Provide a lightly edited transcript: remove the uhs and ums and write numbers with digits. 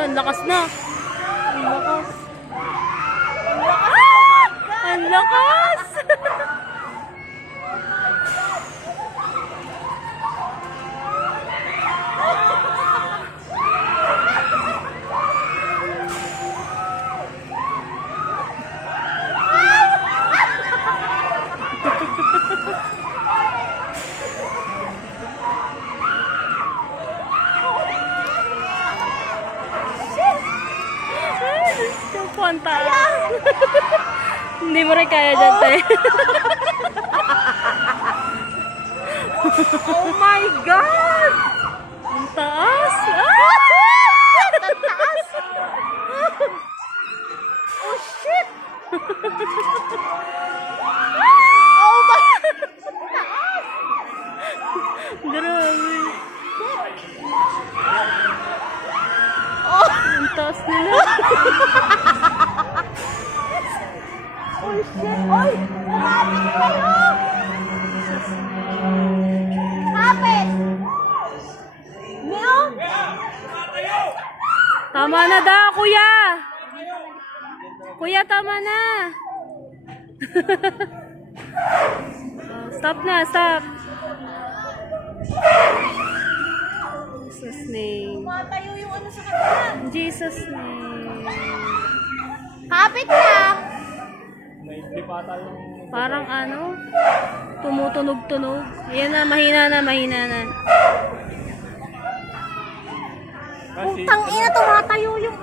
Ang lakas na. Ang lakas. Ang lakas! Punta. Hindi mo rin kaya dyan, te. Oh my God! Ang taas! Ang taas! Oh shit! Oh my! Taas! Grabe. Oh! Ang taas nila. Oh shit! Oy! Kapit kayo! Kapit! Meon! Tama na daw, kuya. Kuya, tama na. Stop na, stop. Jesus name. Matayo yung ano sa kanila. Jesus name. Kapit lang! Parang ano, tumutunog-tunog. Ayan na, mahina na, mahina na. Putang ina, tumatayo yung